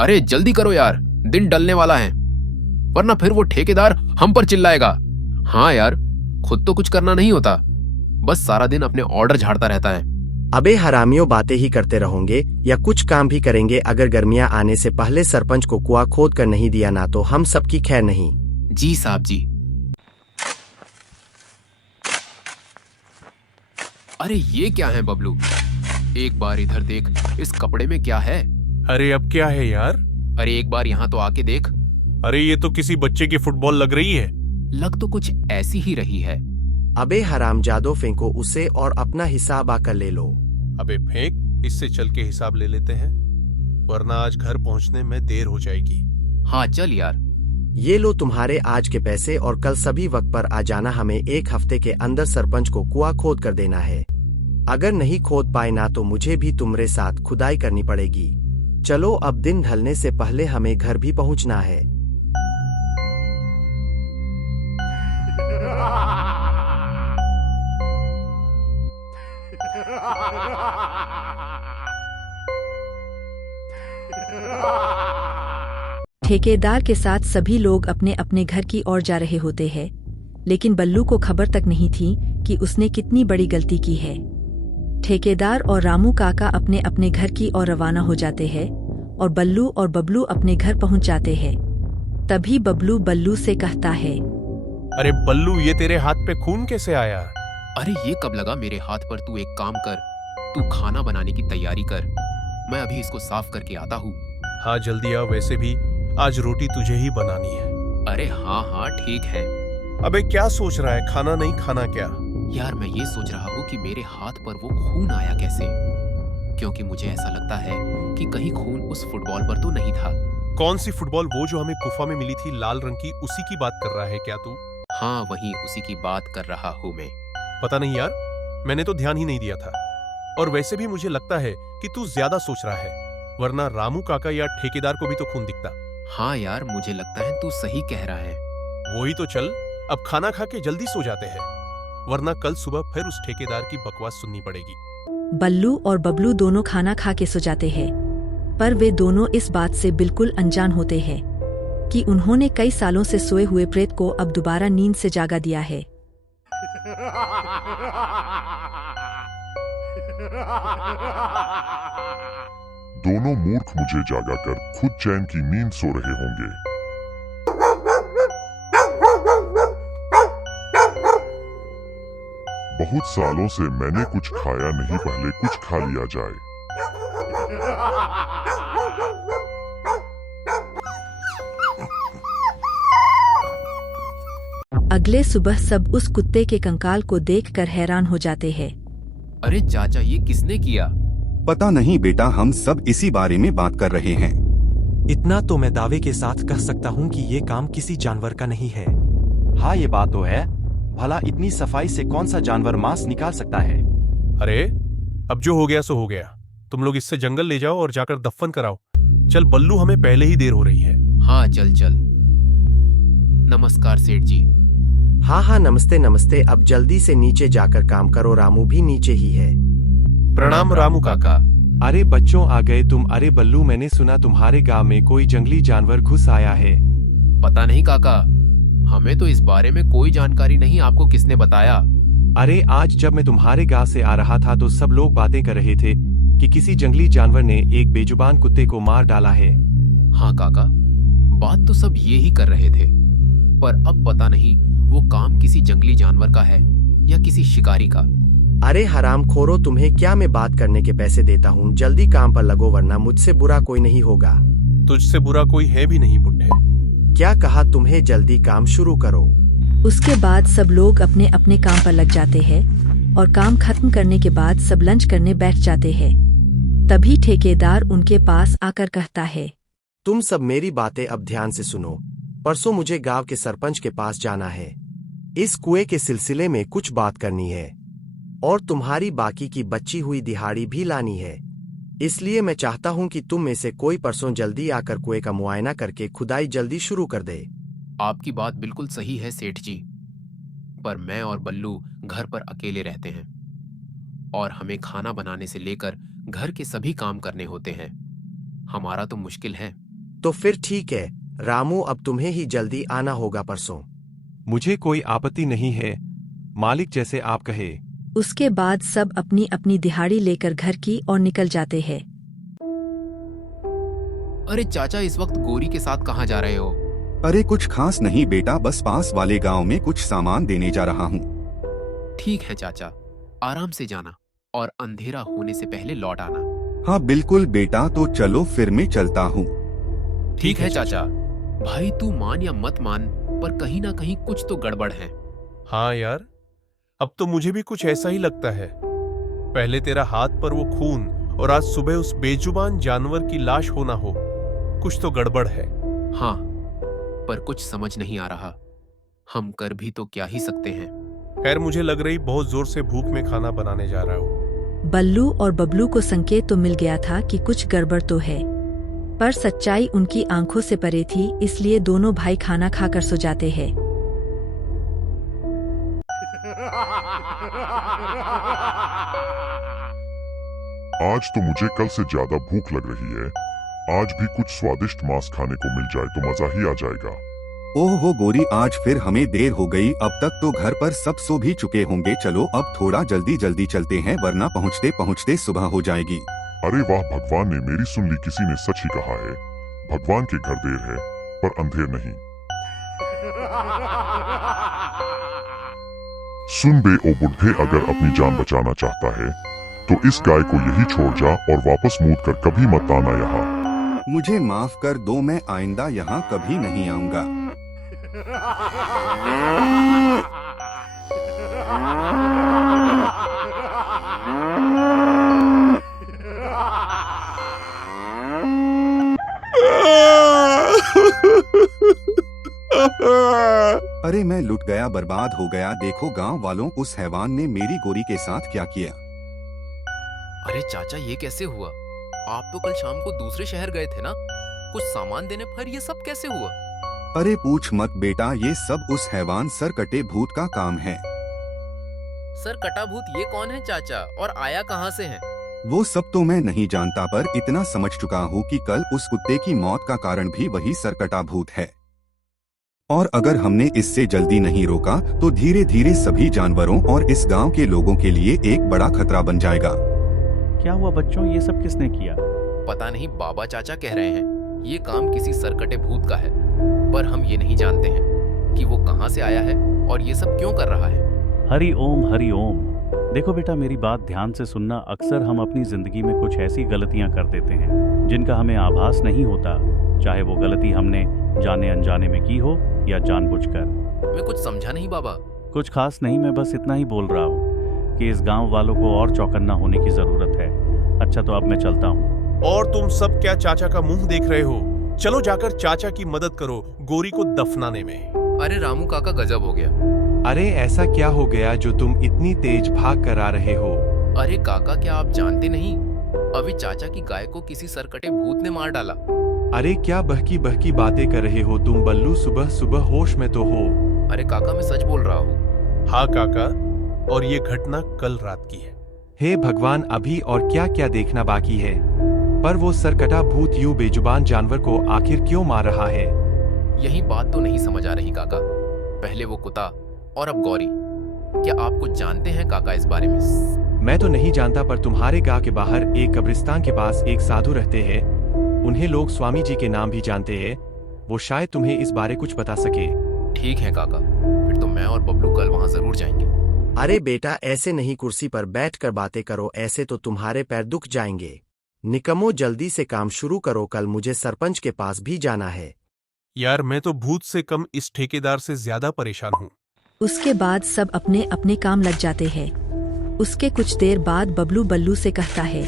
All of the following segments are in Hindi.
अरे जल्दी करो यार, दिन डलने वाला है, वरना फिर वो ठेकेदार हम पर चिल्लाएगा। हाँ यार, खुद तो कुछ करना नहीं होता, बस सारा दिन अपने ऑर्डर झाड़ता रहता है। अबे हरामियों, बातें ही करते रहोगे या कुछ काम भी करेंगे? अगर गर्मियां आने से पहले सरपंच को कुआं खोद कर नहीं दिया ना तो हम सबकी खैर नहीं। जी साहब जी। अरे ये क्या है बबलू, एक बार इधर देख, इस कपड़े में क्या है? अरे अब क्या है यार? अरे एक बार यहाँ तो आके देख। अरे ये तो किसी बच्चे की फुटबॉल लग रही है। लग तो कुछ ऐसी ही रही है। अबे हरामजादो, फेंको उसे और अपना हिसाब आकर ले लो। अबे फेंक, इससे चल के हिसाब ले लेते हैं, वरना आज घर पहुंचने में देर हो जाएगी। हाँ चल यार। ये लो तुम्हारे आज के पैसे और कल सभी वक्त पर आ जाना। हमें 1 हफ्ते के अंदर सरपंच को कुआं खोद कर देना है। अगर नहीं खोद पाए ना तो मुझे भी तुम्हारे साथ खुदाई करनी पड़ेगी। चलो अब दिन ढलने से पहले हमें घर भी पहुंचना है। ठेकेदार के साथ सभी लोग अपने अपने घर की ओर जा रहे होते हैं, लेकिन बल्लू को खबर तक नहीं थी कि उसने कितनी बड़ी गलती की है। ठेकेदार और रामू काका अपने अपने घर की ओर रवाना हो जाते हैं और बल्लू और बबलू अपने घर पहुंच जाते हैं। तभी बबलू बल्लू से कहता है, अरे बल्लू, ये तेरे हाथ पे खून कैसे आया? अरे ये कब लगा मेरे हाथ पर? तू एक काम कर, तू खाना बनाने की तैयारी कर, मैं अभी इसको साफ करके आता हूँ। हाँ जल्दी आ, वैसे भी आज रोटी तुझे ही बनानी है। अरे हाँ हाँ ठीक है। अबे क्या सोच रहा है, खाना नहीं खाना क्या? यार मैं ये सोच रहा हूँ कि मेरे हाथ पर वो खून आया कैसे, क्योंकि मुझे ऐसा लगता है कि कहीं खून उस फुटबॉल पर तो नहीं था। कौन सी फुटबॉल? वो जो हमें गुफा में मिली थी लाल रंग की, उसी की बात कर रहा है क्या तू? हाँ वही, उसी की बात कर रहा हूँ मैं। पता नहीं यार, मैंने तो ध्यान ही नहीं दिया था। और वैसे भी मुझे लगता है कि तू ज्यादा सोच रहा है, वरना रामू काका या ठेकेदार को भी तो खून दिखता। हाँ यार, मुझे लगता है तू सही कह रहा है। वही तो, चल अब खाना खा के जल्दी सो जाते हैं, वरना कल सुबह फिर उस ठेकेदार की बकवास सुननी पड़ेगी। बल्लू और बबलू दोनों खाना खा के सो जाते हैं, पर वे दोनों इस बात से बिल्कुल अनजान होते हैं कि उन्होंने कई सालों से सोए हुए प्रेत को अब दोबारा नींद से जागा दिया है। दोनों मूर्ख मुझे जागाकर खुद चैन की नींद सो रहे होंगे। बहुत सालों से मैंने कुछ खाया नहीं, पहले कुछ खा लिया जाए। अगले सुबह सब उस कुत्ते के कंकाल को देखकर हैरान हो जाते हैं। अरे चाचा, ये किसने किया? पता नहीं बेटा, हम सब इसी बारे में बात कर रहे हैं। इतना तो मैं दावे के साथ कह सकता हूँ कि ये काम किसी जानवर का नहीं है। हाँ ये बात तो है, भला इतनी सफाई से कौन सा जानवर मांस निकाल सकता है? अरे अब जो हो गया सो हो गया, तुम लोग इससे जंगल ले जाओ और जाकर दफन कराओ। चल बल्लू, हमें पहले ही देर हो रही है। हाँ चल चल। नमस्कार सेठ जी। हाँ हाँ नमस्ते नमस्ते। अब जल्दी से नीचे जाकर काम करो, रामू भी नीचे ही है। प्रणाम रामू काका। अरे बच्चों आ गए तुम। अरे बल्लू, मैंने सुना तुम्हारे गांव में कोई जंगली जानवर घुस आया है। पता नहीं काका, हमें तो इस बारे में कोई जानकारी नहीं। आपको किसने बताया? अरे आज जब मैं तुम्हारे गांव से आ रहा था तो सब लोग बातें कर रहे थे कि किसी जंगली जानवर ने एक बेजुबान कुत्ते को मार डाला है। हाँ काका, बात तो सब ये ही कर रहे थे, पर अब पता नहीं वो काम किसी जंगली जानवर का है या किसी शिकारी का। अरे हरामखोरो, तुम्हें क्या मैं बात करने के पैसे देता हूँ? जल्दी काम पर लगो, वरना मुझसे बुरा कोई नहीं होगा। तुझसे बुरा कोई है भी नहीं बुड्ढे। क्या कहा तुम्हें? जल्दी काम शुरू करो। उसके बाद सब लोग अपने अपने काम पर लग जाते हैं और काम खत्म करने के बाद सब लंच करने बैठ जाते हैं। तभी ठेकेदार उनके पास आकर कहता है, तुम सब मेरी बातें अब ध्यान से सुनो। परसों मुझे गांव के सरपंच के पास जाना है। इस कुएं के सिलसिले में कुछ बात करनी है और तुम्हारी बाकी की बची हुई दिहाड़ी भी लानी है। इसलिए मैं चाहता हूं कि तुम में से कोई परसों जल्दी आकर कुएं का मुआयना करके खुदाई जल्दी शुरू कर दे। आपकी बात बिल्कुल सही है सेठ जी, पर मैं और बल्लू घर पर अकेले रहते हैं और हमें खाना बनाने से लेकर घर के सभी काम करने होते हैं। हमारा तो मुश्किल है। तो फिर ठीक है रामू, अब तुम्हें ही जल्दी आना होगा परसों। मुझे कोई आपत्ति नहीं है, मालिक जैसे आप कहे। उसके बाद सब अपनी अपनी दिहाड़ी लेकर घर की ओर निकल जाते हैं। अरे चाचा, इस वक्त गोरी के साथ कहाँ जा रहे हो? अरे कुछ खास नहीं बेटा, बस पास वाले गांव में कुछ सामान देने जा रहा हूँ। ठीक है चाचा, आराम से जाना और अंधेरा होने से पहले लौट आना। हाँ बिल्कुल बेटा, तो चलो फिर मैं चलता हूँ। ठीक है चाचा। भाई तू मान या मत मान, पर कहीं ना कहीं कुछ तो गड़बड़ है। हाँ यार, अब तो मुझे भी कुछ ऐसा ही लगता है। पहले तेरा हाथ पर वो खून और आज सुबह उस बेजुबान जानवर की लाश होना हो, कुछ तो गड़बड़ है। हाँ, पर कुछ समझ नहीं आ रहा। हम कर भी तो क्या ही सकते हैं। खैर, मुझे लग रही बहुत जोर से भूख में खाना बनाने जा रहा हूँ। बल्लू और बबलू को संकेत तो मिल गया था कि कुछ गड़बड़ तो है, पर सच्चाई उनकी आंखों से परे थी, इसलिए दोनों भाई खाना खाकर सो जाते हैं। आज तो मुझे कल से ज्यादा भूख लग रही है। आज भी कुछ स्वादिष्ट मांस खाने को मिल जाए तो मजा ही आ जाएगा। ओहो गोरी, आज फिर हमें देर हो गई। अब तक तो घर पर सब सो भी चुके होंगे। चलो अब थोड़ा जल्दी जल्दी चलते हैं, वरना पहुँचते पहुँचते सुबह हो जाएगी। अरे वाह, भगवान ने मेरी सुन ली। किसी ने सच ही कहा है, भगवान के घर देर है पर अंधेर नहीं। सुन बे ओ बुढ़े, अगर अपनी जान बचाना चाहता है तो इस गाय को यही छोड़ जा और वापस मूद कर कभी मत आना यहाँ। मुझे माफ कर दो, मैं आइंदा यहाँ कभी नहीं आऊंगा। अरे मैं लुट गया, बर्बाद हो गया। देखो गांव वालों, उस हैवान ने मेरी गोरी के साथ क्या किया। अरे चाचा, ये कैसे हुआ? आप तो कल शाम को दूसरे शहर गए थे ना, कुछ सामान देने, पर ये सब कैसे हुआ? अरे पूछ मत बेटा, ये सब उस हैवान सर कटे भूत का काम है। सर कटा भूत ये कौन है चाचा, और आया कहाँ से है? वो सब तो मैं नहीं जानता, पर इतना समझ चुका हूँ कि कल उस कुत्ते की मौत का कारण भी वही सरकटा भूत है। और अगर हमने इससे जल्दी नहीं रोका तो धीरे धीरे सभी जानवरों और इस गांव के लोगों के लिए एक बड़ा खतरा बन जाएगा। क्या हुआ बच्चों, ये सब किसने किया? पता नहीं, बाबा चाचा कह रहे हैं ये काम किसी सरकटे भूत का है, पर हम ये नहीं जानते हैं कि वो कहाँ से आया है और ये सब क्यों कर रहा है। हरि ओम हरि ओम। देखो बेटा, मेरी बात ध्यान से सुनना। अक्सर हम अपनी जिंदगी में कुछ ऐसी गलतियां कर देते हैं जिनका हमें आभास नहीं होता, चाहे वो गलती हमने जाने अनजाने में की हो या जानबूझकर। मैं कुछ समझा नहीं बाबा। कुछ खास नहीं, मैं बस इतना ही बोल रहा हूँ कि इस गांव वालों को और चौकन्ना होने की जरूरत है। अच्छा, तो अब मैं चलता हूँ। और तुम सब क्या चाचा का मुंह देख रहे हो? चलो जाकर चाचा की मदद करो गोरी को दफनाने में। अरे रामू काका, गजब हो गया। अरे ऐसा क्या हो गया जो तुम इतनी तेज भाग कर आ रहे हो? अरे काका, क्या आप जानते नहीं, अभी चाचा की गाय को किसी सरकटे भूत ने मार डाला। अरे क्या बहकी बहकी बातें कर रहे हो तुम बल्लू? सुबह सुबह होश में तो हो। अरे काका, मैं सच बोल रहा हूँ। हाँ काका, और ये घटना कल रात की है। हे भगवान, अभी और क्या क्या देखना बाकी है? पर वो सरकटा भूत यूं बेजुबान जानवर को आखिर क्यों मार रहा है? यही बात तो नहीं समझ आ रही काका। पहले वो कुत्ता और अब गौरी। क्या आप कुछ जानते हैं काका इस बारे में? मैं तो नहीं जानता, पर तुम्हारे गांव के बाहर एक कब्रिस्तान के पास एक साधु रहते हैं। उन्हें लोग स्वामी जी के नाम भी जानते हैं। वो शायद तुम्हें इस बारे कुछ बता सके। ठीक है काका, फिर तो मैं और बबलू कल वहाँ जरूर जाएंगे। अरे बेटा, ऐसे नहीं, कुर्सी पर बैठकर बातें करो, ऐसे तो तुम्हारे पैर दुख जाएंगे। निकमो, जल्दी से काम शुरू करो, कल मुझे सरपंच के पास भी जाना है। यार, मैं तो भूत से कम इस ठेकेदार से ज्यादा परेशान हूँ। उसके बाद सब अपने अपने काम लग जाते हैं। उसके कुछ देर बाद बबलू बल्लू से कहता है,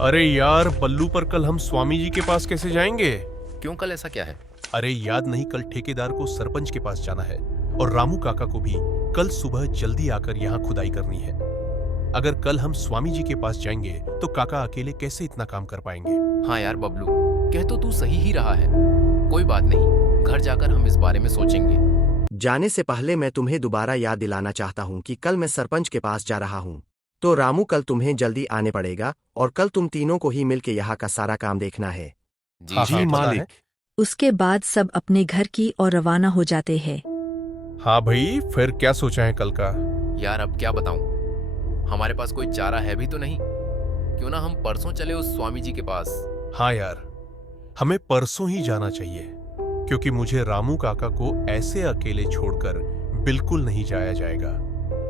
अरे यार बल्लू, पर कल हम स्वामी जी के पास कैसे जाएंगे? क्यों, कल ऐसा क्या है? अरे याद नहीं, कल ठेकेदार को सरपंच के पास जाना है और रामू काका को भी कल सुबह जल्दी आकर यहाँ खुदाई करनी है। अगर कल हम स्वामी जी के पास जाएंगे तो काका अकेले कैसे इतना काम कर पाएंगे? हाँ यार बबलू, कह तो तू सही ही रहा है। कोई बात नहीं, घर जाकर हम इस बारे में सोचेंगे। जाने से पहले मैं तुम्हें दोबारा याद दिलाना चाहता हूँ कि कल मैं सरपंच के पास जा रहा हूँ। तो रामू, कल तुम्हें जल्दी आने पड़ेगा और कल तुम तीनों को ही मिलके यहाँ का सारा काम देखना है। जी हाँ, जी हाँ, पता मालिक। है। उसके बाद सब अपने घर की ओर रवाना हो जाते हैं। हाँ भाई, फिर क्या सोचा है कल का? यार अब क्या बताऊं, हमारे पास कोई चारा है भी तो नहीं। क्यों ना हम परसों चले उस स्वामी जी के पास। हाँ यार, हमें परसों ही जाना चाहिए, क्योंकि मुझे रामू काका को ऐसे अकेले छोड़कर बिल्कुल नहीं जाया जाएगा।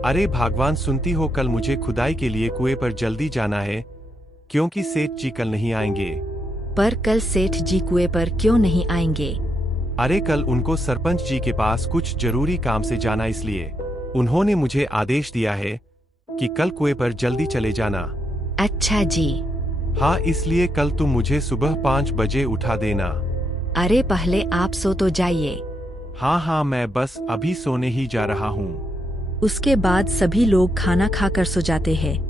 अरे भगवान, सुनती हो, कल मुझे खुदाई के लिए कुएं पर जल्दी जाना है, क्योंकि सेठ जी कल नहीं आएंगे। पर कल सेठ जी कुएं पर क्यों नहीं आएंगे? अरे कल उनको सरपंच जी के पास कुछ जरूरी काम से जाना, इसलिए उन्होंने मुझे आदेश दिया है कि कल कुएं पर जल्दी चले जाना। अच्छा जी। हाँ, इसलिए कल तुम मुझे सुबह 5 बजे उठा देना। अरे पहले आप सो तो जाइए। हाँ हाँ, मैं बस अभी सोने ही जा रहा हूँ। उसके बाद सभी लोग खाना खाकर सो जाते हैं।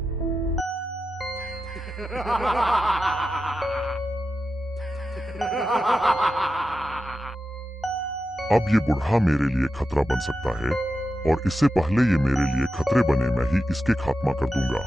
अब ये बूढ़ा मेरे लिए खतरा बन सकता है, और इससे पहले ये मेरे लिए खतरे बने मैं ही इसके खात्मा कर दूंगा।